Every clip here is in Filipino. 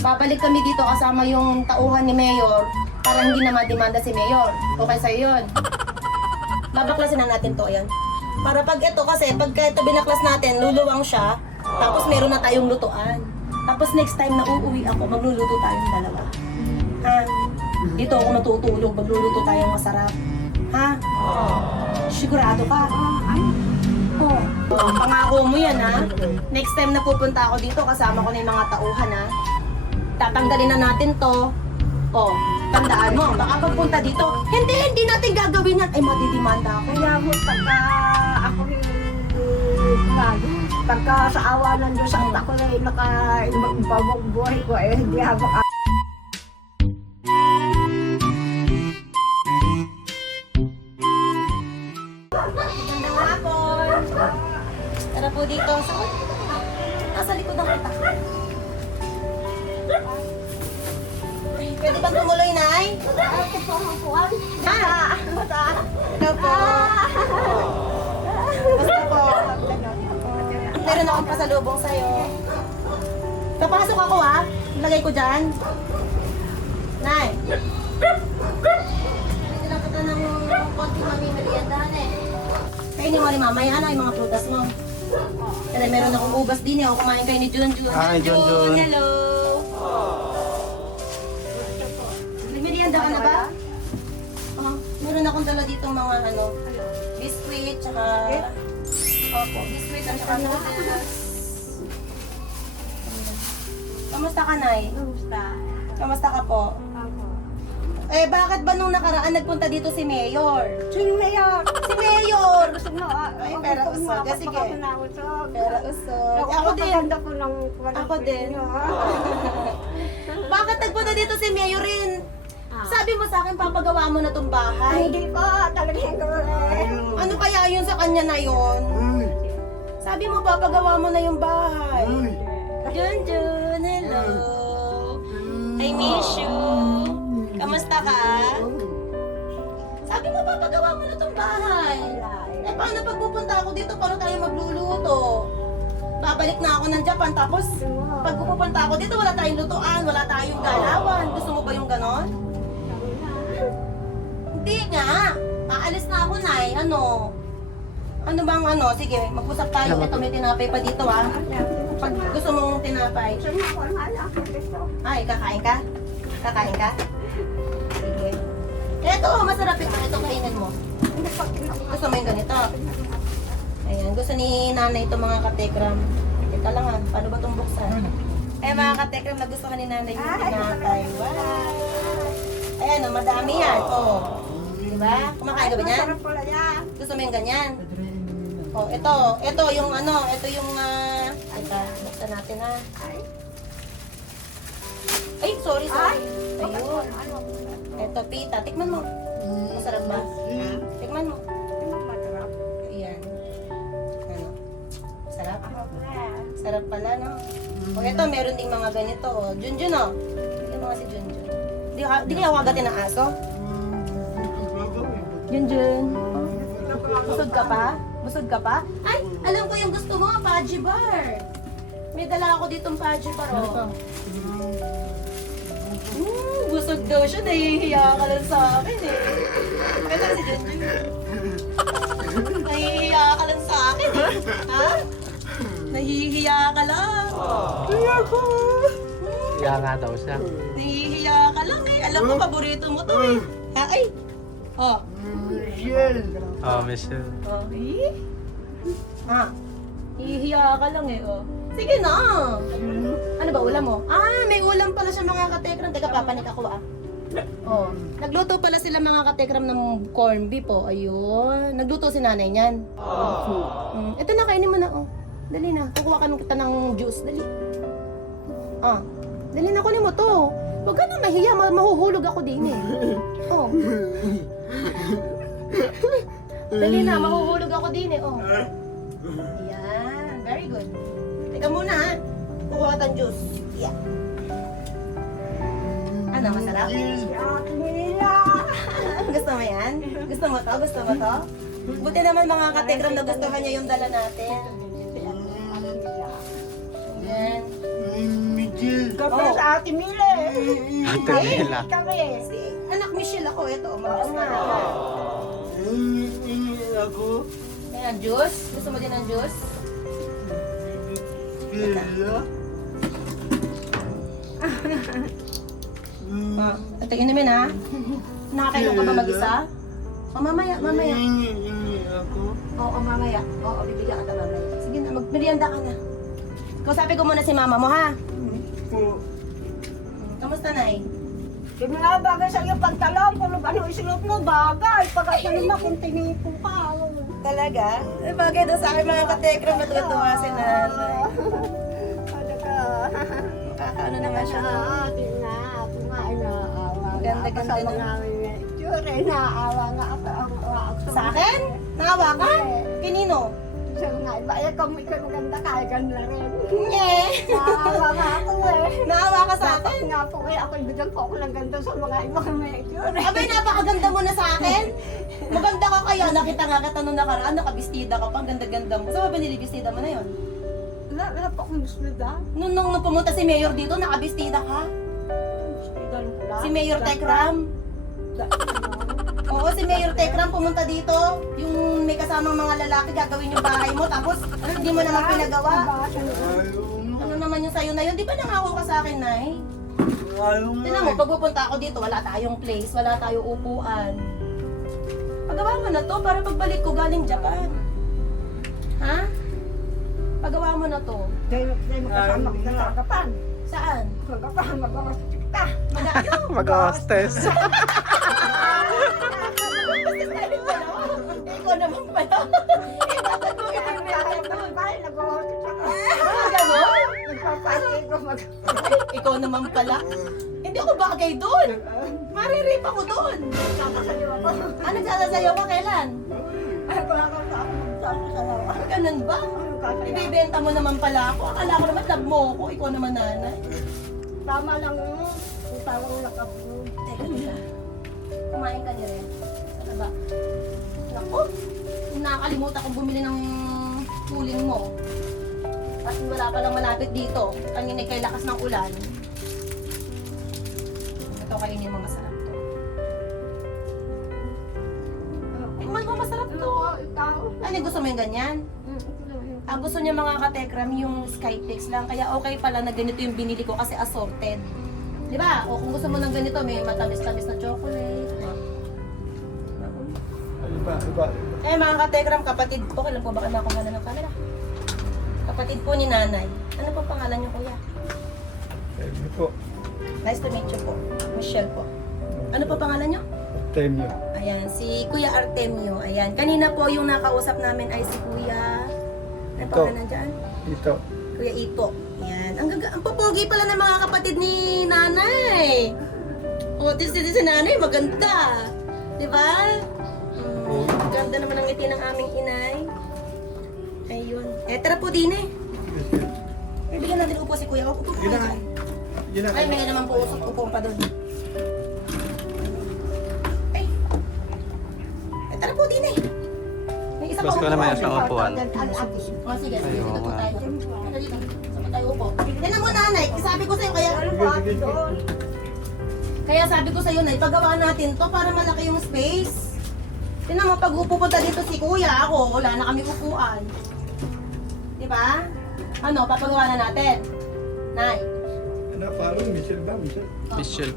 babalik kami dito kasama yung tauhan ni Mayor para hindi na mademanda si Mayor. Okay sa'yo yun. Babaklasin na natin to, ayan. Para pag ito kasi, pagka ito binaklas natin, luluwang siya, tapos meron na tayong lutuan. Tapos next time na uuwi ako, magluluto tayong dalawa. Ha? Dito ako natutulog, magluluto tayong masarap. Ha? Sigurado ka? Oh. oh, pangako mo yan ha. Next time na pupunta ako dito, kasama ko na yung mga tauhan ha. Tatanggalin na natin to. Oh, tandaan mo, baka pagpunta dito, hindi, hindi natin gagawin yan. Ay, matidimanda ako. Kaya mo pagka ako lalo, pagka sa awa ng Diyos ang ako na naka magbabog buhay ko eh hindi habang Meron akong pasalubong sa'yo. Papasok ako ha. Lagay ko dyan. Nay. Lang kita ng konti mamimeriendahan eh. Kainin mo rin mamaya na yung mga prutas mo. Kasi meron akong ubas din eh. Kumain kayo ni Junjun. Hi, Junjun. Hello. Nagmerienda ka na ba? Oh, meron akong dala dito mga ano, biscuit, tsaka... Opo, biscuit at saka noodles. Kamusta ka, Nay? Kamusta? Kamusta ka po? Ako. Eh, bakit ba nung nakaraan nagpunta dito si Mayor? Sino mayor? Si Mayor! Gusto mo ah? Ay, ako pero gusto mo, usog. ako Sige. baka pinakusog. Pero usog. Ako, Ako din. Ko ng Ako din. Ha? Bakit nagpunta dito si Mayor rin? Ah. Sabi mo sa akin, papagawa mo na tong bahay. Hindi po, talagang gawin. Ano kaya yun sa kanya na yun? Sabi mo, papagawa mo na yung bahay. Junjun, hello. I miss you. Kamusta ka? Sabi mo, papagawa mo na tong bahay. Eh, paano pag pupunta ako dito, paano tayo magluluto? Babalik na ako ng Japan, tapos pag pupunta ako dito, wala tayong lutuan, wala tayong galawan. Gusto mo ba yung ganon? Hindi nga. Aalis na ako, Nay. Ano? Ano bang ano? Sige, mag-usap tayo. Ito, may tinapay pa dito, ah. Pag gusto mong tinapay. Ay, kakain ka? Kakain ka? Sige. Ito, masarap ito. Ito, kainin mo. Gusto mo yung ganito? Ayan, gusto ni nanay ito mga katekram. Teka lang ah, paano ba itong buksan? Eh mga katekram, nagustuhan ni nanay yung tinapay. Wow! Ayan, oh, madami yan. Oh. Diba? Kumakain ka ba niyan? Gusto mo yung ganyan? Oh, ito. Ito yung ano, ito yung ah... Teka, buksan natin ah. Ay, sorry, sorry. Ayun. Ayun. Ano? Ito, pita. Tikman mo. Masarap ba? Tikman mo. Masarap? Ayan. Ano? Sarap? Sarap pala, no? O ito, meron ding mga ganito. Oh. Junjun, oh. Tignan mo nga si Junjun. Di, di kaya wagatin ng aso? Junjun. Busog ka pa? Busog ka pa? Ay, alam ko yung gusto mo, Paji Bar. May dala ako ditong Paji Bar, oh. Mm, busog daw siya. Nahihiya ka lang sa akin, eh. Kaya si Junjun. Nahihiya ka lang sa akin, eh. Ha? Nahihiya ka lang. Kaya nga daw siya. Nahihiya ka lang eh. Alam ko, paborito mo to eh. Ha? Ay! Oh. Oh, Michelle. Oh. Eh? Ha? Nahihiya ka lang eh, oh. Sige na! Ano ba ulam mo? Ah, may ulam pala siya mga katekram. Teka, papanik ako ah. Oh, nagluto pala sila mga katekram ng corn beef oh. Ayun. Nagluto si nanay niyan. Mm, ito na, kainin mo na oh. Dali na. Kukuha ka ng kita ng juice. Dali. Ah. Dali na, kunin mo to. Huwag ka na mahiya. Ma- mahuhulog ako din eh. Oh. Dali na, mahuhulog ako din eh. Oh. Ayan. Very good. Teka muna ha. Kukuha ka ng juice. Yeah. Ano, masarap? Gusto mo yan? Gusto mo to? Gusto mo to? Buti naman mga kategram na gustuhan niya yung dala natin. Yan. Kami Oh. sa Ate Mila eh. Ate Mila. Kami. Si anak Michelle ako, ito. Oo Mag-juice nga. na. Ayan, juice. Gusto mo din ng juice? Ah, ito inumin ha. Nakakainom ka ba mag-isa? O mamaya, mamaya. Oo, mamaya. Oo, bibigyan ka mamaya. Sige na, magmerienda ka na. Kausapin ko muna si mama mo ha. Kamusta na eh? Yung mga bagay sa iyo, pantalon, kung ano isulot mo, bagay. Pag ako naman kung tinipo ka. Talaga? Eh, bagay daw sa akin mga katekram natutuwa si nanay. Talaga. Kakaano na nga siya. Atin na, ako nga ay naaawa. Ganda, Ako ganda sa na. mga itsura, naaawa nga ako. Sa akin? Naawa ka? Kinino? Sa mga iba, eh, kung ikaw maganda ka, ay ganda rin. Nye! Naawa nga ako eh. Naawa ka sa Dapat akin? nga po eh, ako ibigyan po ako ng ganda sa mga ibang may itsura. Abay, napakaganda mo na sa akin. Maganda ka kaya. Nakita nga kita nung nakaraan, nakabistida ka pa. Ang ganda-ganda mo. Saan ba binilibistida mo na yon? Wala, wala po akong na. Nung, nung, nung pumunta si Mayor dito, nakabistida ka. Si Mayor Tekram. Oo, si Mayor Tekram pumunta dito. Yung may kasamang mga lalaki, gagawin yung bahay mo. Tapos, hindi mo naman pinagawa. Ano naman yung sayo na yun? Di ba nangako ka sa akin, Nay? Tingnan mo, pag pupunta ako dito, wala tayong place, wala tayong upuan. Pagawa mo na to para pagbalik ko galing Japan. Ha? Pagawa mo na to. Dahil dahil makasama ko sa kagapan. Saan? Kagapan, mag-awasit ka. Malayo. Mag-hostess. ko mag... Ikaw naman pala. Hindi ako bagay doon. Maririp ako doon. Ako. Ah, nagsasayaw ka kailan? Ako. Ganun ba? Ano? Ibibenta mo naman pala ako. Akala ko naman love mo ako. Ikaw naman nanay. Tama lang mo. Kung tawang nakapo. Teka nila. Kumain ka niya rin. Ano ba? Naku, nakakalimutan kong bumili ng cooling mo. At wala pa malapit dito. Kanina kay lakas ng ulan. Ito kainin mo masarap to. Tingnan mo masarap to. Ano gusto mo yung ganyan? Ang gusto niya mga katekram yung Skytex lang. Kaya okay pala na ganito yung binili ko kasi assorted. Di ba? O kung gusto mo ng ganito, may matamis-tamis na chocolate. Iba, iba. Eh mga katekram, kapatid ko, kailan po ba kayo makuha ng camera? Kapatid po ni nanay. Ano po pangalan niyo kuya? Temyo po. Nice to meet you po. Michelle po. Ano po pangalan niyo? Temyo. Ayan, si Kuya Artemio. Ayan, kanina po yung nakausap namin ay si Kuya... Ano Ito. pangalan dyan? Ito. Kuya Ito. Ayan. Ang, gaga- ang popogi pala ng mga kapatid ni nanay. O, oh, si, si nanay, maganda. Di ba? Ganda naman ang ngiti ng aming inay. Ayun. Eh, tara po din eh. Bibigyan natin upo si Kuya. Upo po Yun kayo na. Yun na. Ay, may naman po usok. Upo pa doon. Ay. Eh, tara po din eh. May isa Gusto ko naman yung sa upuan. Oh, sige, sige. Dito po tayo. Dito, dito. Saan tayo upo? Tingnan mo nanay. Sabi ko sa'yo, kaya... Kaya sabi ko sa'yo, Nay, pagawa natin to para malaki yung space. Tingnan mo, pag pupunta dito si kuya, ako, wala na kami upuan. Di ba? Ano, papagawa na natin. Nay. Ano, parang Michelle ba? Michelle? Michelle.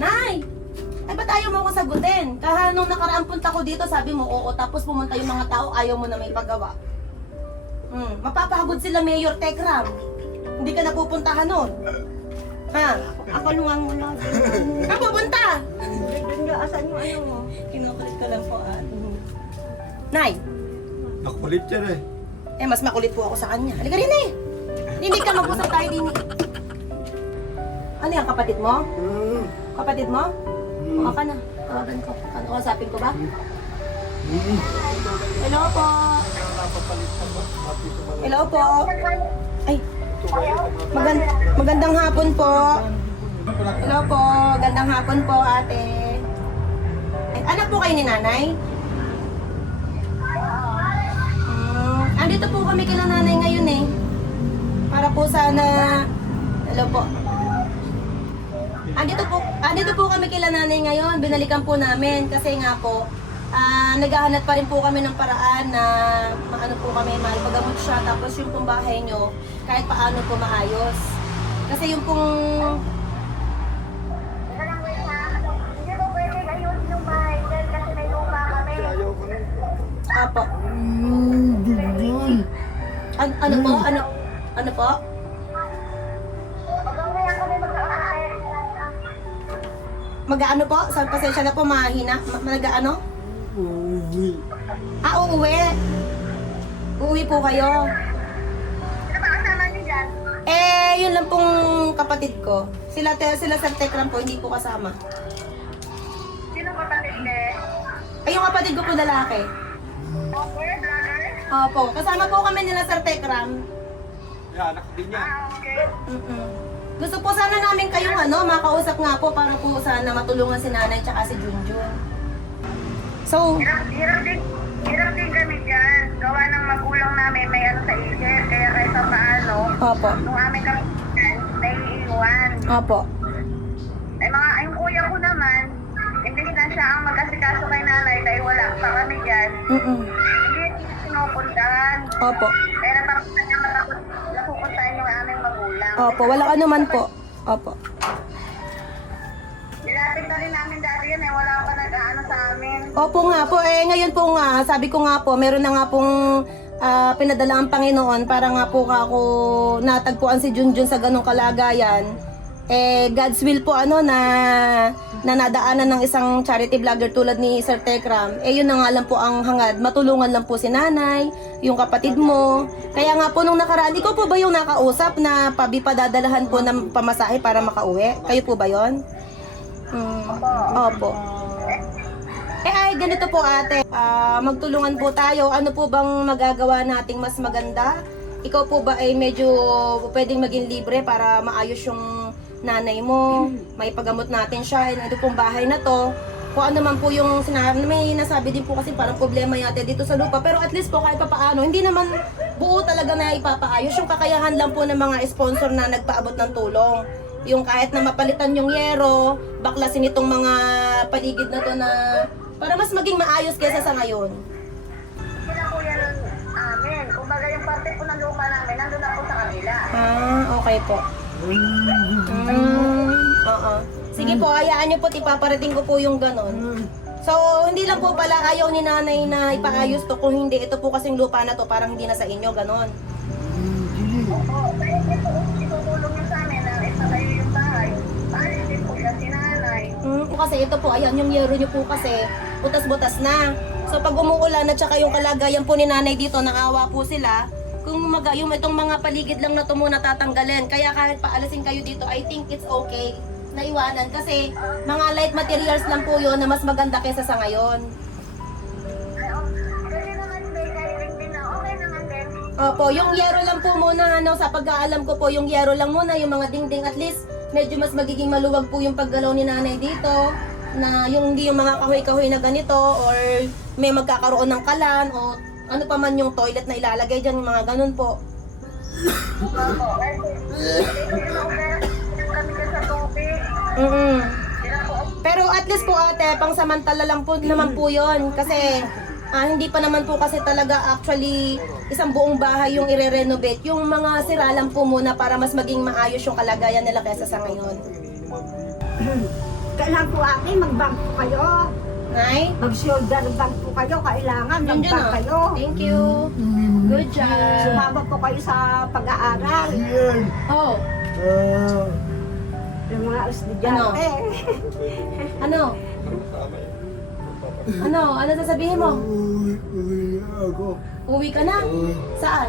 Nay! Ay, ba't ayaw mo ako sagutin? Kaha nung nakaraan punta ko dito, sabi mo, oo, tapos pumunta yung mga tao, ayaw mo na may paggawa. Hmm, mapapagod sila Mayor Tekram. Hindi ka napupuntahan nun. Ha? Ako luwang mo lang. Ka pupunta? Asan yung ano mo. Kinukulit ka lang po, ah. Nay, Nakulit siya eh. eh, mas makulit po ako sa kanya. Halika rin eh. Hindi ka mag-usap tayo din eh. Ano yan, kapatid mo? Kapatid mo? O ka na. Tawagan ko. Ano, kausapin ko ba? Hello po. Hello po. Ay. Magan magandang hapon po. Hello po. Magandang hapon po, ate. Anak po kayo ni nanay? Hmm, andito po kami kila nanay ngayon eh. Para po sana Hello po. Andito po, andito po kami kila nanay ngayon. Binalikan po namin kasi nga po, ah naghahanap pa rin po kami ng paraan na maano po kami, maipagamot siya. Tapos yung pong bahay nyo, kahit paano po maayos. Kasi yung pong, Hindi ko pwede ayusin yung bahay dahil kasi may lupa kami. Ayaw ko na. apo, An- ano po, ano, ano po? Mag-ano po? Sa pasensya na po, mahina. Ma- Mag-ano? Ah, uuwi. Uuwi po kayo. Eh, yun lang pong kapatid ko. Sila, te, sila sa Tekram po, hindi po kasama. Sino kapatid ni? Ay, yung kapatid ko po lalaki. Okay, vlogger? Opo, kasama po kami nila sa Tekram. Yeah, anak din niya. Ah, okay. Mm-mm. Gusto po sana namin kayong ano, makausap nga po para po sana matulungan si nanay tsaka si Junjun. So, Hirap, hirap din, hirap din kami dyan. Gawa ng magulang namin may ano sa isip. Kaya kahit pa paano, opo, nung aming kapitan, naiiwan. opo. Ay mga, yung kuya ko naman, imbis na siya ang mag-asikaso kay nanay dahil wala pa kami dyan, Mm-mm. Sinupuntahan. Opo, Kaya napapunta niya matapos napupuntahan yung aming magulang. opo, walang ano man po. Opo. Nilapit na rin namin dati yun eh, wala pa nag-ano sa amin. Opo nga po, eh ngayon po nga, sabi ko nga po, meron na nga pong ah, pinadala ang Panginoon para nga po ako natagpuan si Junjun sa ganong kalagayan. Eh, God's will po ano na na nadaanan ng isang charity vlogger tulad ni Sir Tekram, eh yun na nga lang po ang hangad, matulungan lang po si nanay, yung kapatid mo. Kaya nga po nung nakaraan, ikaw po ba yung nakausap na pabi padadalahan po ng pamasahe para makauwi? Kayo po ba yon? Hmm. Opo. Eh ay, ganito po ate. Ah, magtulungan po tayo. Ano po bang magagawa nating mas maganda? Ikaw po ba ay medyo pwedeng maging libre para maayos yung nanay mo? May pagamot natin siya. Ito pong bahay na to. Kung ano man po yung sinabi, may nasabi din po kasi parang problema yate dito sa lupa. Pero at least po kahit pa paano, hindi naman buo talaga na ipapaayos. Yung kakayahan lang po ng mga sponsor na nagpaabot ng tulong yung kahit na mapalitan yung yero, baklasin itong mga paligid na to na para mas maging maayos kaysa sa ngayon. Sila po yan amin. Kumbaga yung parte po ng lupa namin, nandun na po sa kanila. Ah, okay po. Mm, oo. Sige po, hayaan niyo po, ipaparating ko po yung ganon. So, hindi lang po pala ayaw ni nanay na ipaayos to. Kung hindi, ito po kasing lupa na to, parang hindi na sa inyo, ganon. Oo, kaya hindi po itutulong niyo sa amin na ipatayo yung bahay. Paalis din po siya si nanay. Mm, po kasi ito po, ayan, yung yero niyo po kasi, butas-butas na. So pag umuulan at saka yung kalagayan po ni nanay dito, nakawa po sila, kung maga, yung itong mga paligid lang na ito muna tatanggalin. Kaya kahit paalisin kayo dito, I think it's okay na iwanan. Kasi mga light materials lang po yun na mas maganda kaysa sa ngayon. Opo, yung yero lang po muna, ano, sa pagkaalam ko po, yung yero lang muna, yung mga dingding, at least, medyo mas magiging maluwag po yung paggalaw ni nanay dito, na yung hindi yung mga kahoy-kahoy na ganito, or may magkakaroon ng kalan, o ano pa man yung toilet na ilalagay dyan, yung mga ganun po. Opo, kasi kami sa tubig. mm po, Pero at least po ate, pang samantala lang po naman po yon kasi ah, hindi pa naman po kasi talaga actually isang buong bahay yung ire-renovate. Yung mga sira lang po muna para mas maging maayos yung kalagayan nila kaysa sa ngayon. Kailangan po ate, mag-bank po kayo. Nay? Mag-shoulder bank po kayo. Kailangan Yun mag-bank ah. kayo. Thank you. Good job. Sumama po kayo sa pag-aaral. Oh, Yung mga estudyante. ano? Ano? Ano sasabihin mo? Ako. Uwi ka na? Saan?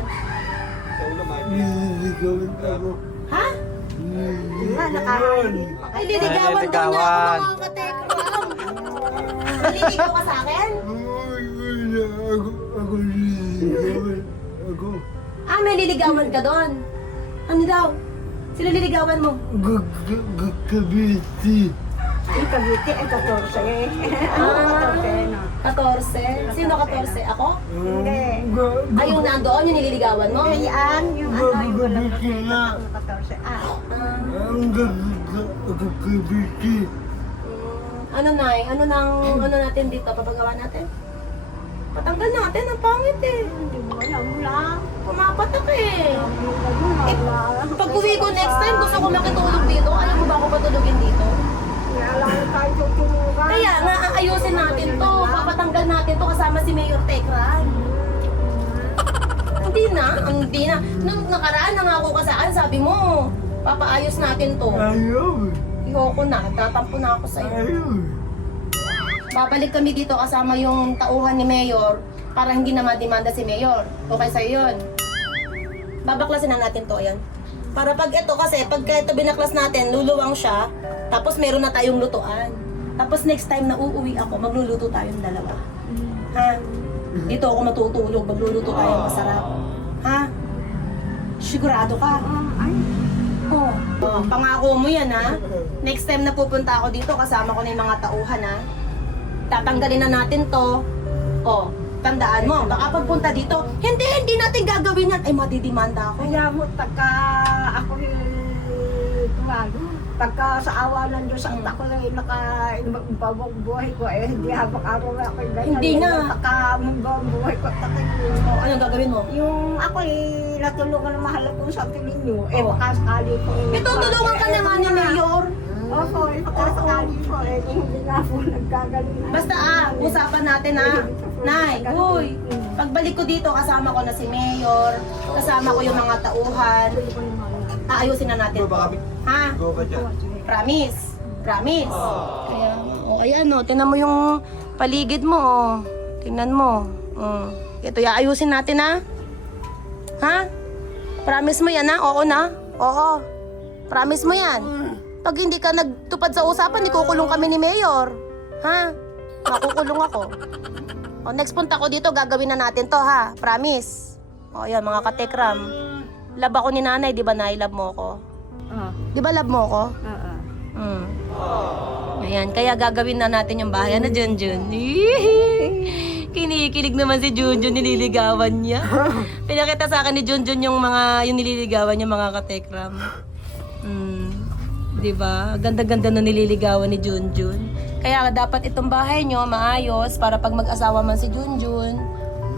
Nililigawan ako. Ha? Yung nga, nakahanap. Ay, liligawan daw niya ako mga katekram. Naliligaw ka sa akin? Ako, ako. Ako. Ah, may liligawan ka doon. Ano daw? Sino liligawan mo? Gagagabiti. Yung Cavite, eh, 14 eh. Ah. 14, no? 14? Sino 14? Ako? Hindi. Ay, yung nandoon, yung nililigawan mo? Hindi yan, yung ano, yung wala Gagagabiti na. yung 14. Ah, Ah, Hanggang Ano nay? Ano nang ano natin dito? Papagawa natin? Patanggal natin. Ang pangit eh. Hindi mo alam lang. Pumapatak eh. Eh, wala. Pag uwi ko next time, gusto ko makitulog dito. Alam mo ba ako patulogin dito? Kaya nga, aayusin natin to. Papatanggal natin to kasama si Mayor Tekran. Hindi na, hindi na. Nung nakaraan, nangako ka sa akin, sabi mo, papaayos natin to. Ayaw. Ayoko na, tatampo na ako sa'yo. Babalik kami dito kasama yung tauhan ni Mayor para hindi na mademanda si Mayor. Okay sa'yo yun. Babaklasin na natin to, ayan. Para pag ito kasi, pag ito binaklas natin, luluwang siya, tapos meron na tayong lutuan. Tapos next time na uuwi ako, magluluto tayong dalawa. Ha? Dito ako matutulog, magluluto tayong masarap. Ha? Sigurado ka? Ay, Oh. oh. Pangako mo yan ha. Next time na pupunta ako dito, kasama ko na yung mga tauhan ha. Tatanggalin na natin to. Oh, tandaan mo, baka pagpunta dito, hindi, hindi natin gagawin yan. Ay, madidimanda ako. kaya mo, pagka ako tumago, pagka sa awa ng Diyos, ang ako na nakaimbabog buhay ko, eh, hindi habang araw na ako ganyan. Hindi nga. Pagka mumbang buhay ko, takay Oh, anong gagawin mo? Yung ako eh, natulungan ng mahal akong sa ninyo, eh Oh. baka sakali ko eh. Ito, tulungan ka na nga ni Mayor. Opo, eh baka sakali ko eh, hindi nga po nagkagaling. Basta ah, usapan natin ha. Nay, uy, pagbalik ko dito, kasama ko na si Mayor, kasama ko yung mga tauhan. Aayusin na natin to. Ha? Go ka dyan. Promise. Promise. Kaya, oh, ayan oh, tingnan mo yung paligid mo oh. Tingnan mo. Oh. Ito, ayusin natin ha. Ha? Promise mo yan ha? Oo na? Oo. Promise mo yan. Pag hindi ka nagtupad sa usapan, ikukulong kami ni Mayor. Ha? Makukulong ako. O, next punta ko dito, gagawin na natin to ha. Promise. O, yan mga katekram. Love ako ni nanay, di ba nay? Love mo ako. Di ba love mo ako? ah, ah. Mm. Ayan, kaya gagawin na natin yung bahay na Junjun. Kinikilig naman si Junjun, nililigawan niya. Pinakita sa akin ni Junjun yung mga yung nililigawan niya mga katekram. Mm. 'Di ba? Ganda-ganda na nililigawan ni Junjun. Kaya dapat itong bahay nyo maayos para pag mag-asawa man si Junjun,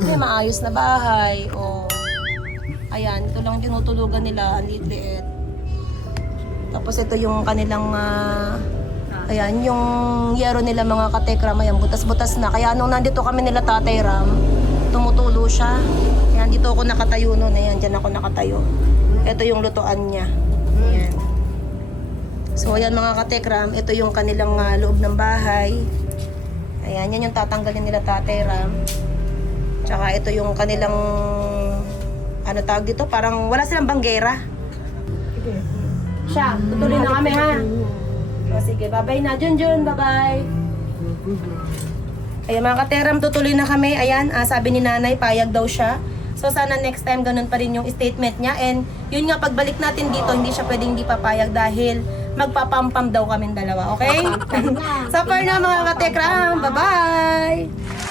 may maayos na bahay. O Ayan, ito lang tinutulugan nila, ang liit-liit. Tapos ito yung kanilang ah, ayan, yung yero nila mga katekram, ayan, butas-butas na. Kaya nung nandito kami nila tatay Ram, tumutulo siya. Ayan, dito ako nakatayo noon. Ayan, dyan ako nakatayo. Ito yung lutuan niya. Ayan. So, ayan mga katekram, ito yung kanilang ah, loob ng bahay. Ayan, yan yung tatanggalin nila tatay Ram. Tsaka ito yung kanilang, ano tawag dito, parang wala silang banggera. Siya, tutuloy na kami ha. O sige, bye-bye na. Junjun, bye-bye. Ayan mga kateram, tutuloy na kami. Ayan, ah, sabi ni nanay, payag daw siya. So sana next time ganun pa rin yung statement niya. And yun nga, pagbalik natin dito, hindi siya pwedeng hindi papayag dahil magpapampam daw kami dalawa. Okay? so for na mga katekram, bye-bye!